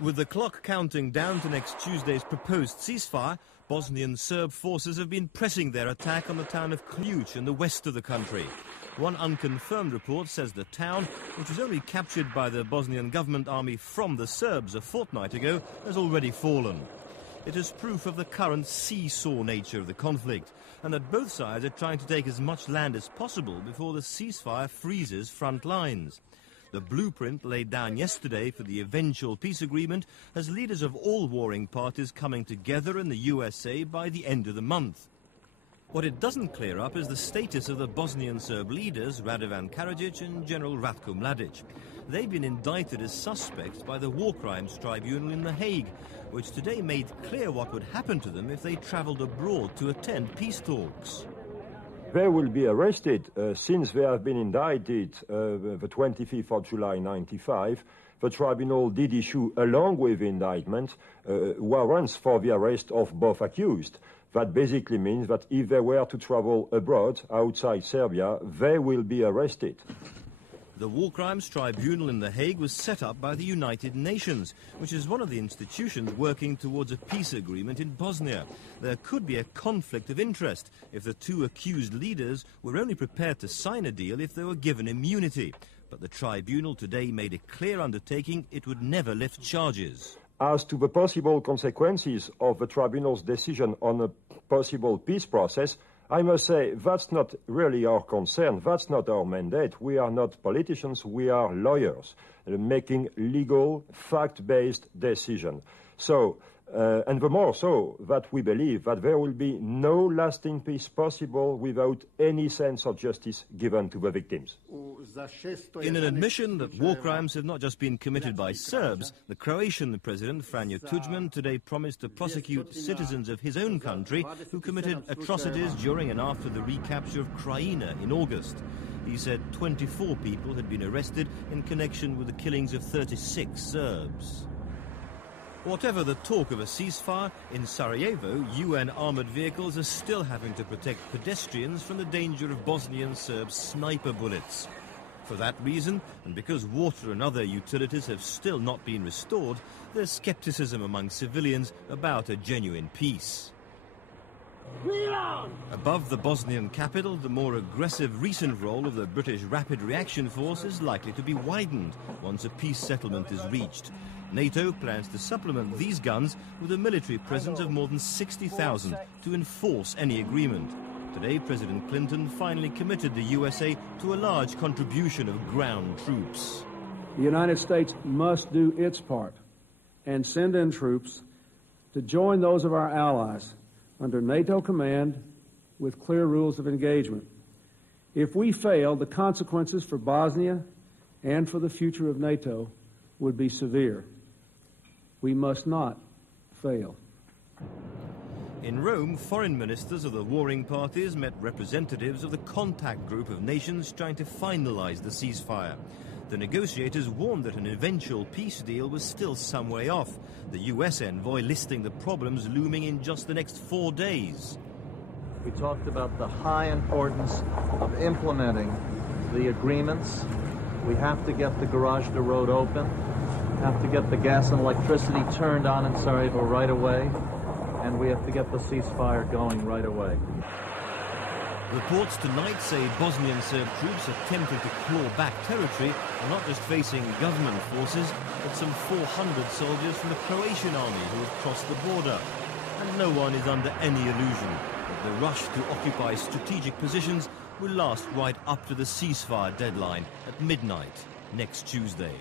With the clock counting down to next Tuesday's proposed ceasefire, Bosnian Serb forces have been pressing their attack on the town of Ključ in the west of the country. One unconfirmed report says the town, which was only captured by the Bosnian government army from the Serbs a fortnight ago, has already fallen. It is proof of the current seesaw nature of the conflict, and that both sides are trying to take as much land as possible before the ceasefire freezes front lines. The blueprint laid down yesterday for the eventual peace agreement has leaders of all warring parties coming together in the USA by the end of the month. What it doesn't clear up is the status of the Bosnian Serb leaders, Radovan Karadzic and General Ratko Mladic. They've been indicted as suspects by the War Crimes Tribunal in The Hague, which today made clear what would happen to them if they travelled abroad to attend peace talks. They will be arrested since they have been indicted the 25th of July 1995. The tribunal did issue, along with the indictment, warrants for the arrest of both accused. That basically means that if they were to travel abroad, outside Serbia, they will be arrested. The War Crimes Tribunal in The Hague was set up by the United Nations, which is one of the institutions working towards a peace agreement in Bosnia. There could be a conflict of interest if the two accused leaders were only prepared to sign a deal if they were given immunity. But the tribunal today made a clear undertaking it would never lift charges. As to the possible consequences of the tribunal's decision on a possible peace process, I must say that's not really our concern, that's not our mandate. We are not politicians, we are lawyers making legal, fact-based decisions. So, and the more so that we believe that there will be no lasting peace possible without any sense of justice given to the victims. In an admission that war crimes have not just been committed by Serbs, the Croatian President, Franjo Tudjman, today promised to prosecute citizens of his own country who committed atrocities during and after the recapture of Krajina in August. He said 24 people had been arrested in connection with the killings of 36 Serbs. Whatever the talk of a ceasefire, in Sarajevo, UN armoured vehicles are still having to protect pedestrians from the danger of Bosnian Serb sniper bullets. For that reason, and because water and other utilities have still not been restored, there's scepticism among civilians about a genuine peace. Above the Bosnian capital, the more aggressive recent role of the British Rapid Reaction Force is likely to be widened once a peace settlement is reached. NATO plans to supplement these guns with a military presence of more than 60,000 to enforce any agreement. Today, President Clinton finally committed the USA to a large contribution of ground troops. The United States must do its part and send in troops to join those of our allies under NATO command with clear rules of engagement. If we fail, the consequences for Bosnia and for the future of NATO would be severe. We must not fail. In Rome, foreign ministers of the warring parties met representatives of the contact group of nations trying to finalize the ceasefire. The negotiators warned that an eventual peace deal was still some way off, the US envoy listing the problems looming in just the next 4 days. We talked about the high importance of implementing the agreements. We have to get the Gorazda road open, have to get the gas and electricity turned on in Sarajevo right away, and we have to get the ceasefire going right away. Reports tonight say Bosnian Serb troops attempting to claw back territory are not just facing government forces, but some 400 soldiers from the Croatian army who have crossed the border. And no one is under any illusion that the rush to occupy strategic positions will last right up to the ceasefire deadline at midnight next Tuesday.